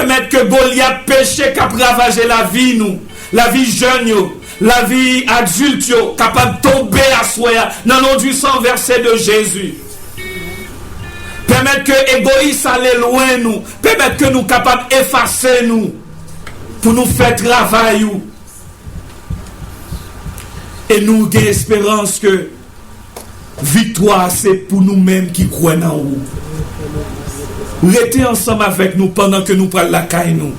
Permettre que Goliath péché qui a ravagé la vie nous, la vie jeune, la vie adulte, capable de tomber à soi dans le nom du sang versé de Jésus. Permettre que l'égoïsme aille loin nous, permettre que nous capables d'effacer nous pour nous faire travail. Et nous avons espérance que victoire c'est pour nous-mêmes qui croyons en vous. Restez ensemble avec nous pendant que nous parlons la caille nous.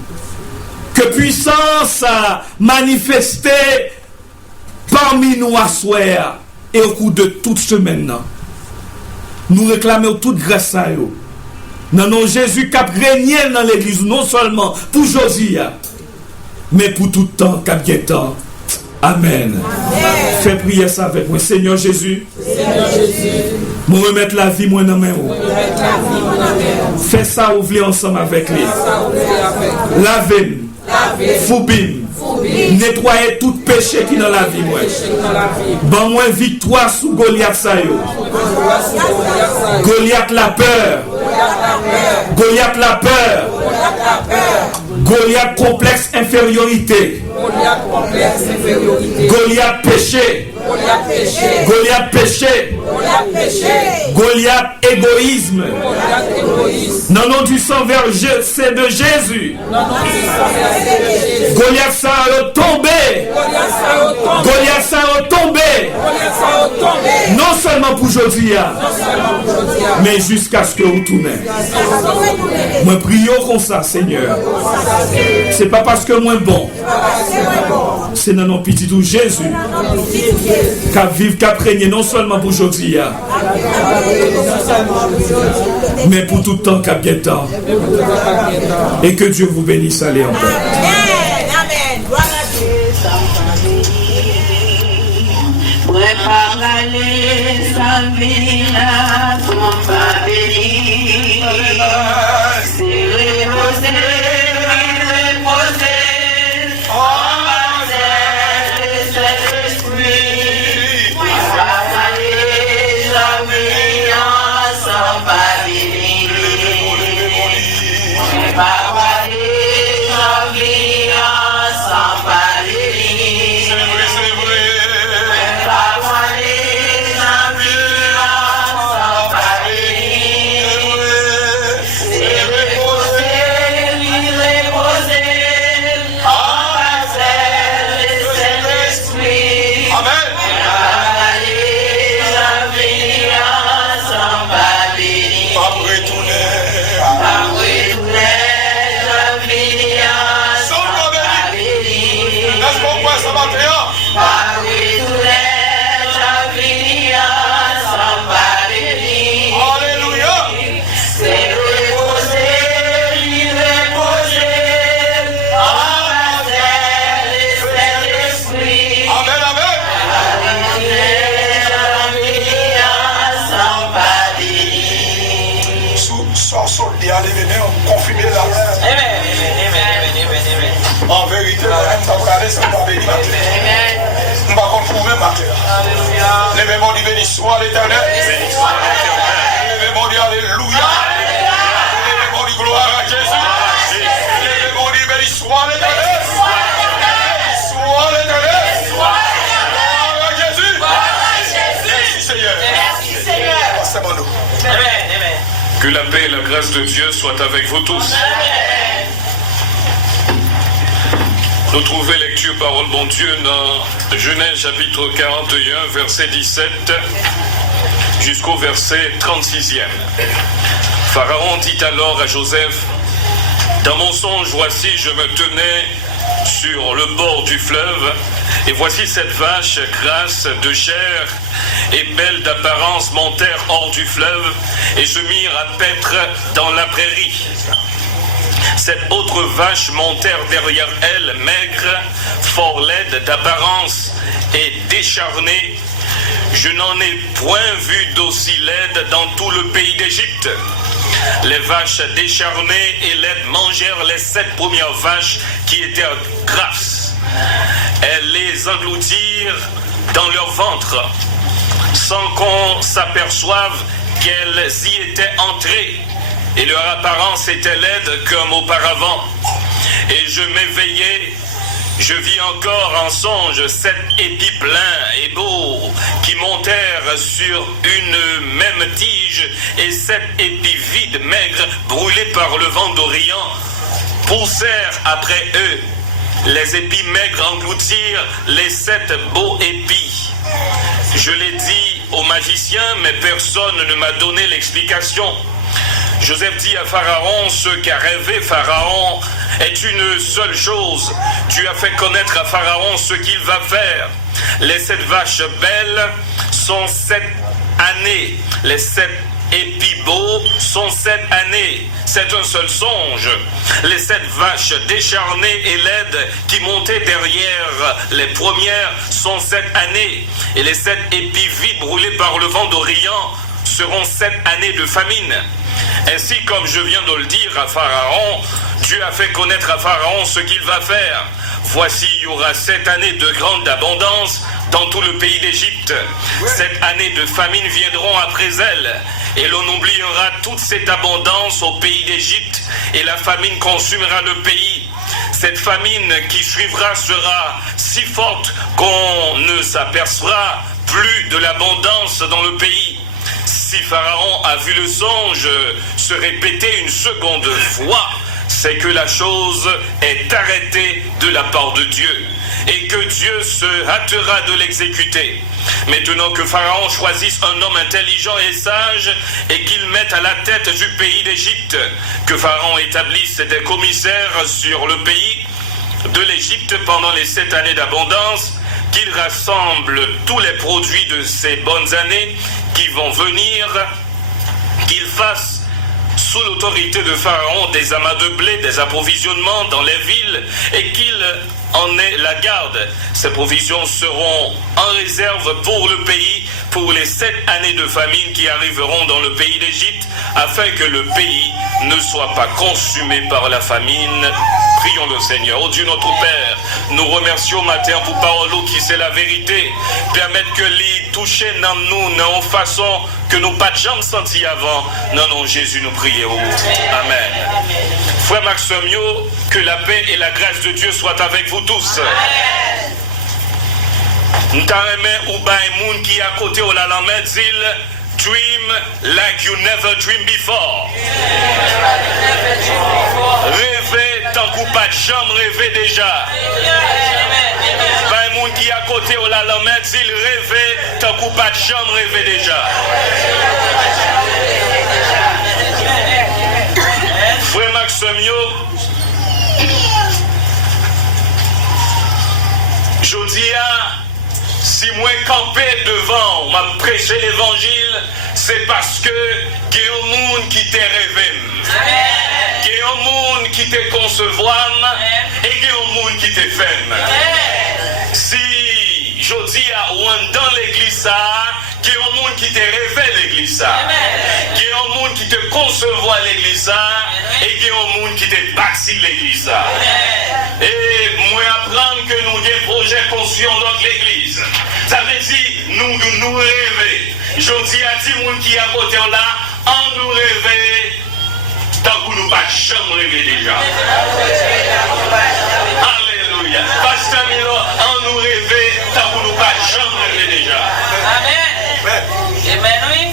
Que puissance a manifesté parmi nous à soir et au cours de toute semaine. Nous réclamons toute grâce à eux. Dans nos Jésus qui a régné dans l'église, non seulement pour Josia, mais pour tout temps, qui temps. Amen. Fais prier ça avec moi. Seigneur Jésus, moi remettre la vie moi dans mes mains. Fais ça ouvrir ensemble avec lui. Lavez-nous. Foubim. Nettoyer tout péché qui est dans la vie. Bon, moi, victoire sous Goliath. Goliath la peur. Goliath la peur. Goliath complexe infériorité. Goliath péché. Goliath péché. Goliath égoïsme. Dans le nom du sang versé de Jésus. Goliath ça a tombé. Goliath ça a tombé. Non seulement pour aujourd'hui, mais jusqu'à ce que vous tournez. Moi prions comme ça, Seigneur. C'est pas parce que moi bon. C'est dans nos petits tout Jésus qu'à vivre, qu'à régner non seulement pour aujourd'hui, mais pour tout le temps qu'à bien temps. Et que Dieu vous bénisse. Allez en paix. Amen. Préparez Salvina, ton famille. C'est reposer, en vérité, on va confirmer ma terre. Les mémoires du béni soit l'éternel. Les mémoires du alléluia. Les mémoires du gloire à Jésus. Les mémoires du béni soit l'éternel. Soit l'éternel. Gloire à Jésus. Merci Seigneur. Merci Seigneur. Que la paix et la grâce de Dieu soient avec vous tous. Nous trouvons lecture parole bon Dieu dans Genèse chapitre 41 verset 17 jusqu'au verset 36e. Pharaon dit alors à Joseph: dans mon songe voici je me tenais sur le bord du fleuve et voici cette vache grasse de chair et belle d'apparence montèrent hors du fleuve et se mirent à paître dans la prairie. Cette autre vache montèrent derrière elle, maigre, fort laide d'apparence et décharnée. Je n'en ai point vu d'aussi laide dans tout le pays d'Égypte. Les vaches décharnées et laides mangèrent les 7 premières vaches qui étaient grasses. Elles les engloutirent dans leur ventre, sans qu'on s'aperçoive qu'elles y étaient entrées. et leur apparence était laide comme auparavant. Et je m'éveillai, je vis encore en songe 7 épis pleins et beaux qui montèrent sur une même tige, et 7 épis vides, maigres, brûlés par le vent d'Orient, poussèrent après eux. Les épis maigres engloutirent les 7 beaux épis. Je l'ai dit aux magiciens, mais personne ne m'a donné l'explication. Joseph dit à Pharaon, ce qu'a rêvé Pharaon est une seule chose. Tu as fait connaître à Pharaon ce qu'il va faire. Les 7 vaches belles sont 7 années. Les 7 épis beaux sont 7 années. C'est un seul songe. Les 7 vaches décharnées et laides qui montaient derrière les premières sont 7 années. Et les 7 épis vides brûlés par le vent d'Orient seront 7 années de famine. Ainsi, comme je viens de le dire à Pharaon, Dieu a fait connaître à Pharaon ce qu'il va faire. Voici, il y aura 7 années de grande abondance dans tout le pays d'Égypte. 7 années de famine viendront après elles, et l'on oubliera toute cette abondance au pays d'Égypte, et la famine consumera le pays. Cette famine qui suivra sera si forte qu'on ne s'apercevra plus de l'abondance dans le pays. Si Pharaon a vu le songe se répéter une seconde fois, c'est que la chose est arrêtée de la part de Dieu et que Dieu se hâtera de l'exécuter. Maintenant que Pharaon choisisse un homme intelligent et sage et qu'il mette à la tête du pays d'Égypte, que Pharaon établisse des commissaires sur le pays de l'Égypte pendant les 7 années d'abondance, qu'il rassemble tous les produits de ces bonnes années qui vont venir, qu'il fasse sous l'autorité de Pharaon des amas de blé, des approvisionnements dans les villes, et qu'il en ait la garde. Ces provisions seront en réserve pour le pays, pour les 7 années de famine qui arriveront dans le pays d'Égypte, afin que le pays ne soit pas consumé par la famine. Prions le Seigneur. Oh Dieu notre Père, nous remercions matin pour parole qui c'est la vérité. Permettre que les toucher dans nous, dans une façon que nous pas jamais senti avant. Non, non, Jésus, nous prions. Amen. Frère Maximio, que la paix et la grâce de Dieu soient avec vous tous. Nous t'aimons ou bien moun qui à côté au la lamette dit dream like you never dreamed before. Rêver tant qu'on pas de jamais rêvé déjà. Ben moun qui à côté au la lamette dit rêver tant qu'on pas de jamais rêvé déjà. Frère Maximio, je dis si moi campé devant m'a prêché l'évangile, c'est parce que il y a un monde qui t'a rêvé, il y a un monde qui t'a concevoir et il y a un monde qui t'a fait. Si je dis dans l'église il y a un monde qui t'a rêvé l'église, il y a un monde qui te concevoir l'église et il y a un monde qui t'a bâti l'église. Et moi apprendre que nous avons des projets conscients dans l'église. Ça veut dire nous rêver. Je dis à tout le monde qui est à côté là, en nous rêver, tant que nous pas jamais rêver déjà. Alléluia. Pasteur Milo, en nous rêver, tant que nous pas jamais rêver déjà. Amen. Amen, oui.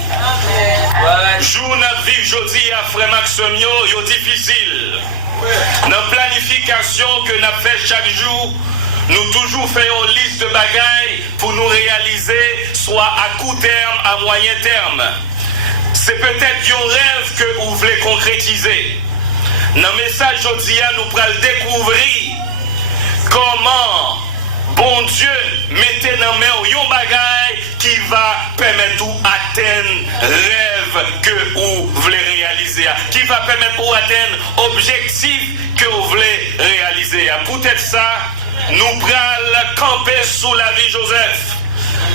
Jour n'a vivre jeudi à frère Maximio, c'est difficile. Dans la planification que nous fait chaque jour, nous toujours faisons une liste de bagailles pour nous réaliser, soit à court terme, à moyen terme. C'est peut-être un rêve que vous voulez concrétiser. Dans le message aujourd'hui, nous allons découvrir comment bon Dieu mettez dans main un bagaille qui va permettre d'atteindre rêve que vous voulez réaliser, qui va permettre d'atteindre objectif que vous voulez réaliser. Peut-être ça, nous allons camper sous la vie Joseph.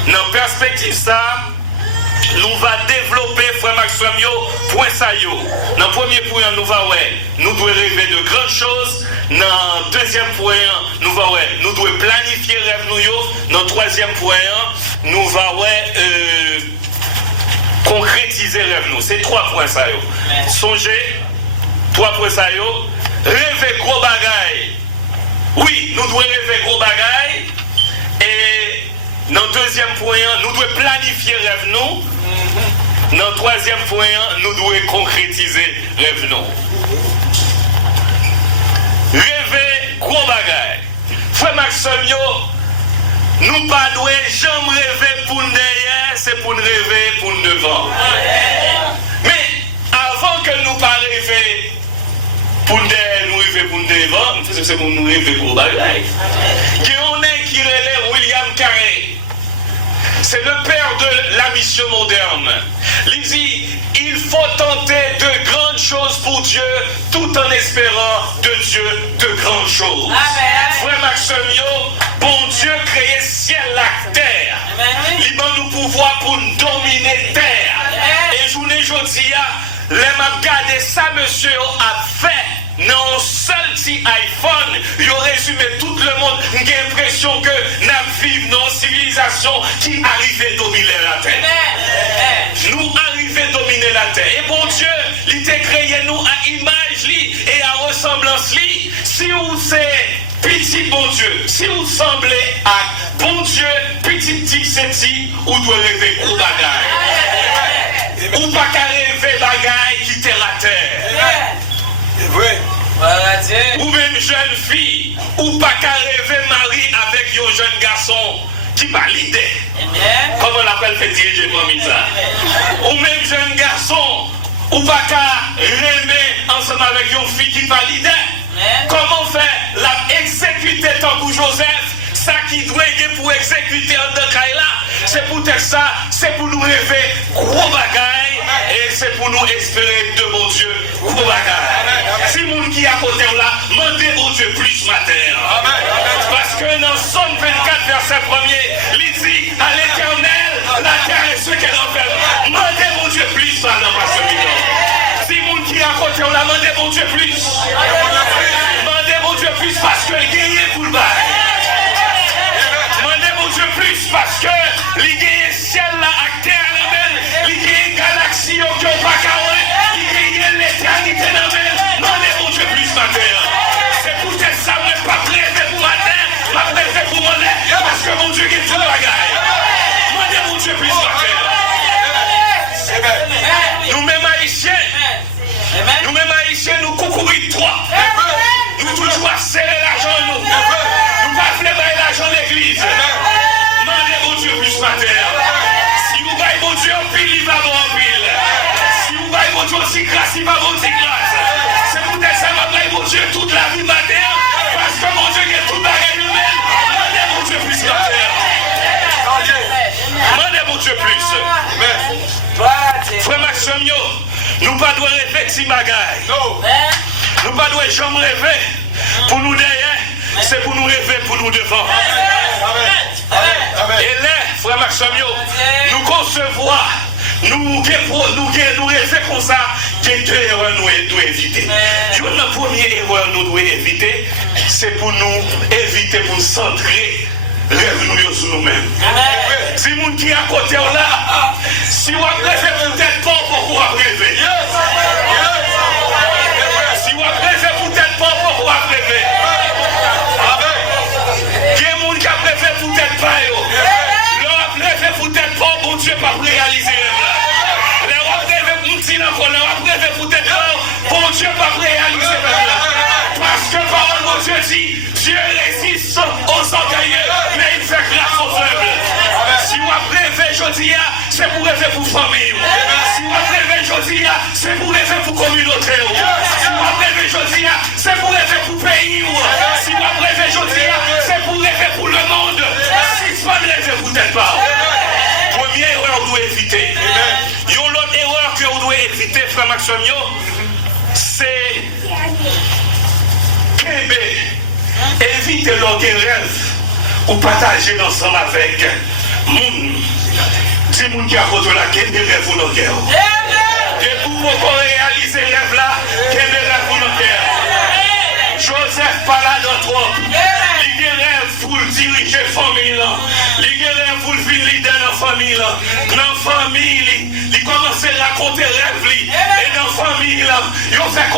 Dans la perspective ça, nous va développer frère Maximio point ça yo. Dans le premier point nous va nous devons rêver de grandes choses. Dans le deuxième point nous va nous devons planifier rêve nous yo. Dans le troisième point nous va concrétiser rêve nous. C'est 3 points ça yo. Songez 3 points ça yo, rêver gros bagaille. Oui, nous devons rêver gros bagaille. Et dans le 2e point, nous devons planifier rêve nous. Dans le 3e point, nous devons concrétiser rêve nous. Rêver gros bagaille. Frère Maxime, nous pas devons jamais rêver pour nous derrière, c'est pour nous rêver pour nous devant. Mais avant que nous pas rêver pour nous derrière, nous rêver pour nous devant, c'est pour nous rêver gros bagaille. Il y a un qui relève William Carré. C'est le père de la mission moderne. Il dit, il faut tenter de grandes choses pour Dieu, tout en espérant de Dieu de grandes choses. Frère Maxime, bon Dieu créé ciel la terre. Il donne nous pouvoir pour nous dominer terre. Et je vous dis, les m'a regardé ça, monsieur a fait. Non, seul petit iPhone, il a résumé tout le monde. J'ai l'impression que nous vivons dans une civilisation qui arrive à dominer la terre. Nous arrivons à dominer la terre. Et bon Dieu, il t'a créé nous à image et à ressemblance. Si vous êtes petit bon Dieu, si vous semblez à bon Dieu, petit c'est ou doit rêver gros bagaille. Ou pas qu'à rêver bagaille qui t'est la terre. C'est vrai. Ou même jeune fille, ou pas qu'à rêver mari avec un jeune garçon qui va l'idée. Comment on appelle fait diriger comme ça? Ou même jeune garçon, ou pas qu'à rêver ensemble avec une fille qui va l'idée. Comment faire la exécuter tant que Joseph? Ça qui doit être pour exécuter en de là, c'est pour être ça, c'est pour nous rêver gros bagaille et c'est pour nous espérer de bon Dieu gros bagaille. Si moun qui à côté là, demandez bon Dieu plus matin. Parce que dans Somme 24 verset 1er, il dit à l'Éternel, la terre est ce qu'elle en fait. Demandez bon Dieu plus maintenant parce que si moun qui à côté là, demandez bon Dieu plus. Demandez bon Dieu plus parce que il gagne pour le bail. Plus parce que les ciel là à terre les galaxies qui ont pas carré les l'éternité dans demandez mon Dieu plus matin. C'est pour ça que je pas préféré pour matin, pas préféré pour mon parce que mon Dieu est tout la bagaille. Demandez mon Dieu plus matin. Nous-mêmes haïtiens, nous coucourir trois. Nous toujours serrer l'argent nous. Nous pas faire l'argent de l'église. Demandez mon Dieu plus matin. Si vous voyez mon Dieu en pile, il va en pile. Si vous voyez mon Dieu aussi grâce, il va aussi grâce. C'est pour ça que ça va mon Dieu toute la vie matin. Parce que mon Dieu est tout barré lui-même. Demandez mon Dieu plus matin. Demandez mon Dieu plus. Frère Maxime, nous pas devons rêver si bagaille. Nous pas devons jamais rêver pour nous derrière. C'est pour nous rêver, pour nous devant. Et là, frère Maxime, nous concevoir, nous rêver comme ça, qu'il y a 2 erreurs nous devons éviter. La première erreur nous devons éviter, c'est pour nous éviter pour nous centrer. Rêve nous sur nous-mêmes. Si vous qui à côté là, si vous rêvez peut-être pas pourquoi rêver. Si vous rêvez peut-être pas pourquoi rêver. Il y a des gens qui rêvent peut-être pas. Leur rêve peut-être pas, bon Dieu pas réaliser rêve. Leur rêve peut-être pas, bon Dieu pas réaliser rêve. Parce que parole de Dieu dit, Dieu résiste aux orgueilleux, mais il fait grâce aux faibles. Si vous rêvez aujourd'hui, c'est pour rêver pour famille. Si vous rêvez aujourd'hui, c'est pour rêver pour communauté. Si vous rêvez aujourd'hui, c'est pour rêver pour pays. Si vous rêvez aujourd'hui, c'est pour rêver pour le monde. Si ce n'est pas rêver, vous n'êtes pas. Première erreur, vous devez éviter. L'autre erreur que vous devez éviter, frère Maxime, c'est évitez leur rêve ou partager ensemble avec moun. Si moun qui a côté là, quel rêve ou nos cœurs. Et pour pouvoir réaliser le rêve là, quel rêve ou nos cœurs. Joseph parla dans trop. Il y a rêve pour diriger la famille. Il y a rêve pour le leader dans la famille. Dans la famille, il commence à raconter rêve. Et dans la famille, il fait